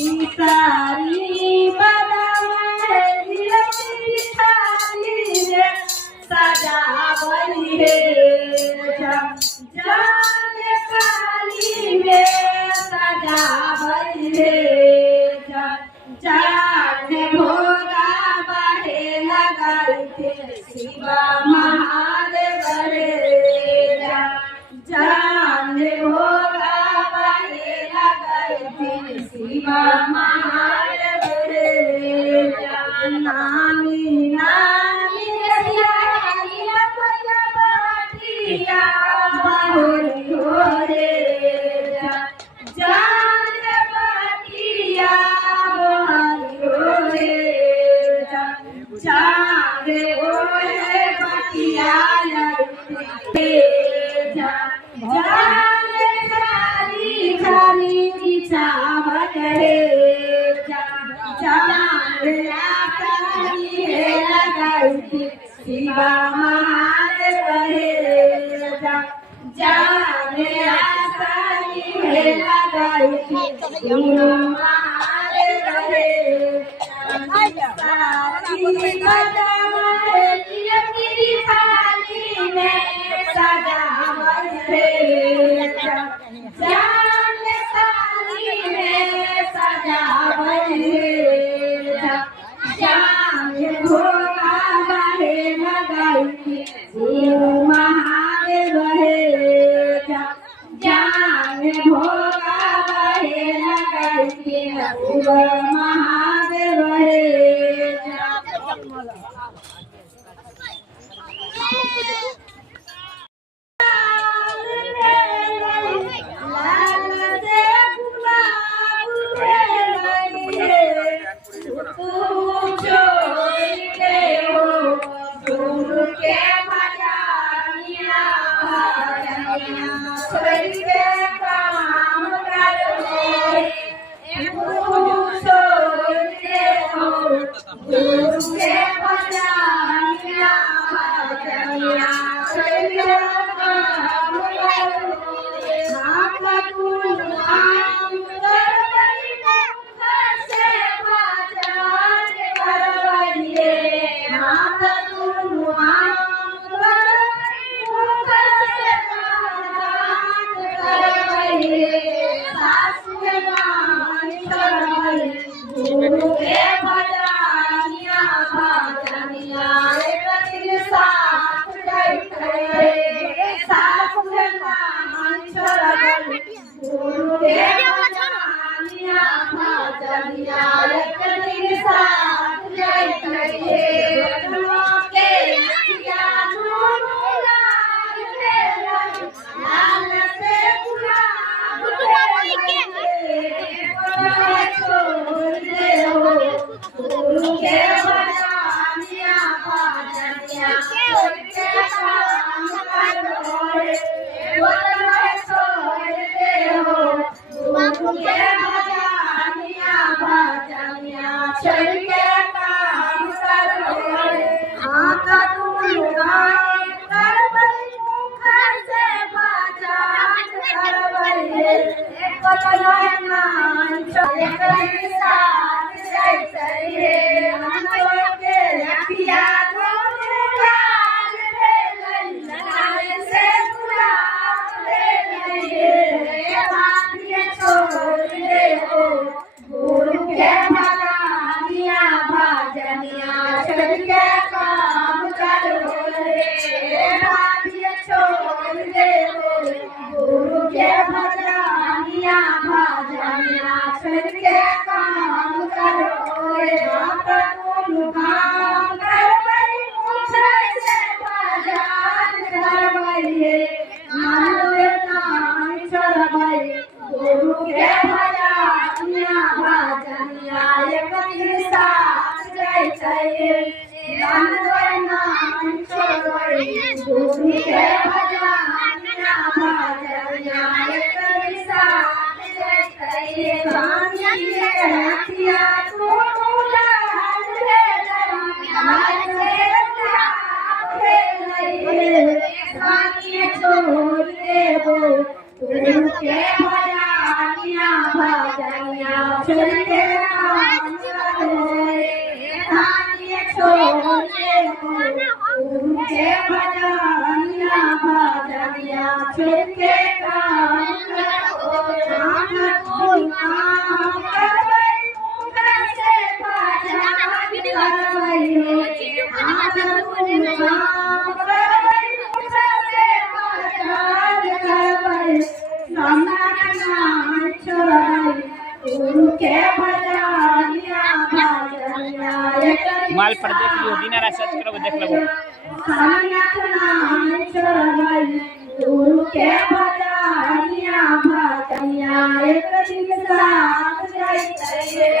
सारी बदाम सजा बनी रे जाने काली में सजा बनी रे जाने भोगा बाहे लगाई थे शिवा महादेव रे जाने भोगा बाहे लगाई थे शिवा महादेव रे नामी नामी बाहुरी हो रे जान बाटिया बाहुरी हो रे जान ओ है बाटिया जान खाली खाली पीछा बटे जान आसानी है लगाई शिवा महादेव रे जाने आसानी है लगाई शिवा महादेव रे सारी बदाम तेरी थाली में सजा रे जाने थाली में सजा रे जाने भोगा बाहे लगाई शिव महादेव रे जाने भोगा बाहे लगाई शिव महादेव रे छोड़ दे वो तुझे भजानिया भजनिया छुटे धान्य छोड़े उनके भजनिया छुटे माल पर देख लियो दिनारा सर्च करो देख लो गुरु के भजनिया एक दिन साथ जाइए